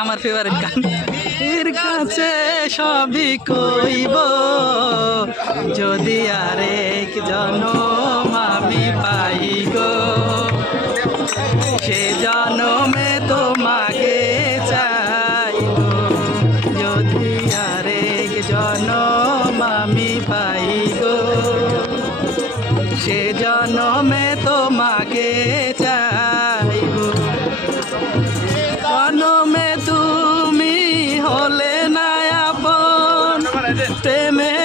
আমার ফেভারিট গান। এর কাছে সবই কইব যদি আরেক জনম আমি পাই গো, সে জনমে তোমাকে চাইব, যদি আরেক জনম আমি পাই গো, সে জনমে তোমাকে চাইব। জনমে তুমি হলে না আপন, প্রেমে